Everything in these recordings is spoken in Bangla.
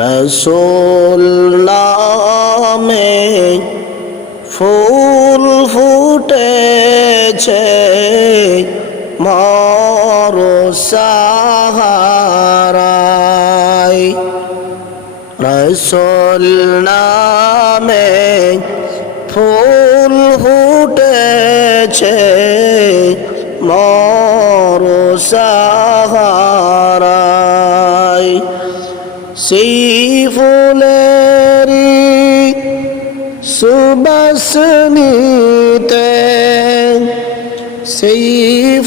রসুল নামে ফুল ফুটেছে মর সাহারায়। রসুল নামে ফুল ফুটেছে মর সাহারায়। সেই ফুলেরি সুবাস নিতে, সেই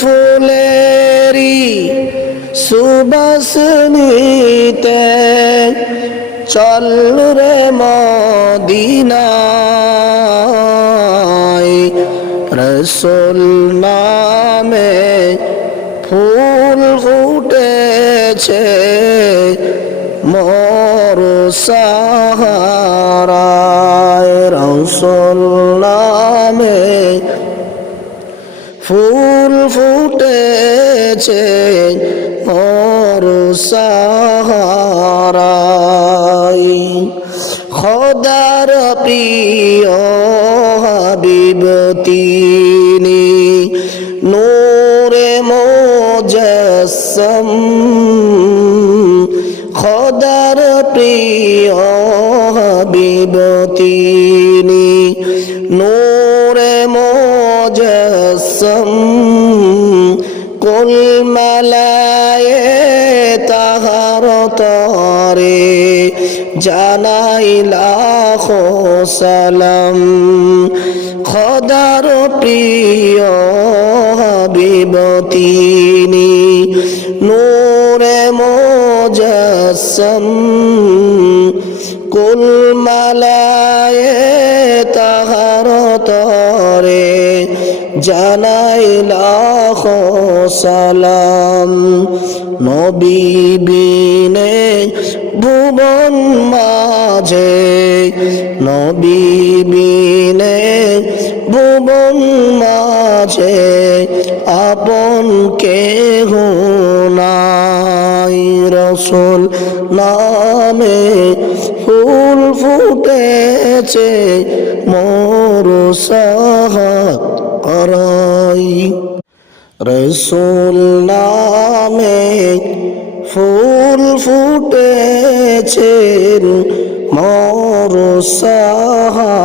ফুলেরি সুবাস নিতে চল রে মদিনায়। রসুল নামে ফুল ফুটেছে মর সাহারায়। রসুল নামে ফুল ফুটেছে মর সাহারায়। খোদার প্রিয় হাবিব তিনি, নূরে মুজাসসাম। খোদার প্রিয় হাবিব তিনি, নূরে মুজাসসাম। কুল মালায়ে তাহার তরে জানাই লাখো সালাম। খোদার প্রিয় হাবিব তিনি, নূরে মুজাসসাম। কুল মালায়ে তাহার তরে জানাই লাখো সালাম। নবী বিনে ভুবন মাঝে, নবী বিনে ভুবন মাঝে আপন কেহ নাই। রসুল নামে ফুল ফুটেছে মোর সাহারায়। রসুল নামে ফুল ফুটেছে মোর সাহারায়।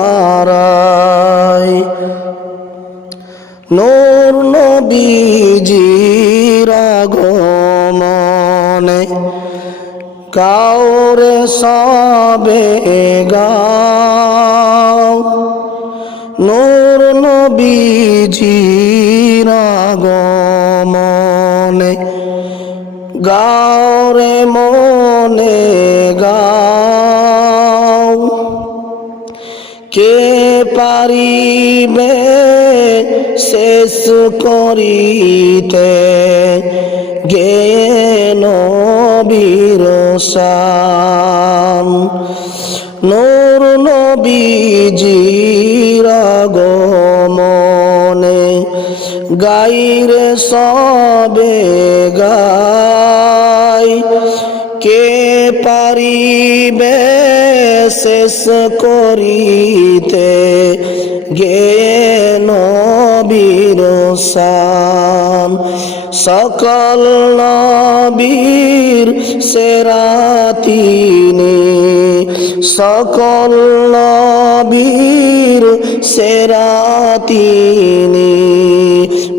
নূর নবীজির আগমনে কাউরে সবে গাও। নূর নবীজির আগমনে গাওরে মনে গাও। কে পারিবে শেষ করিতে গে নবীর শান। নূর নবীজির আগমনে গাইরে সবে গাই। কে পারিবে শেষ করিতে গে নবীর শান। সকল নবীর সেরা তিনি, সকল নবীর সেরা তিনি।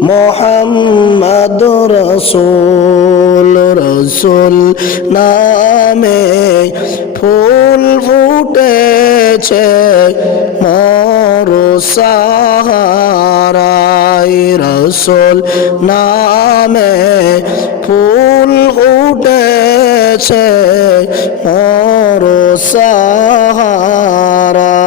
মুহাম্মদ রসুল, রসুল নামে ফুল ফুটেছে মোর সাহারায়। রসুল নামে ফুল ফুটেছে মোর সাহারায়।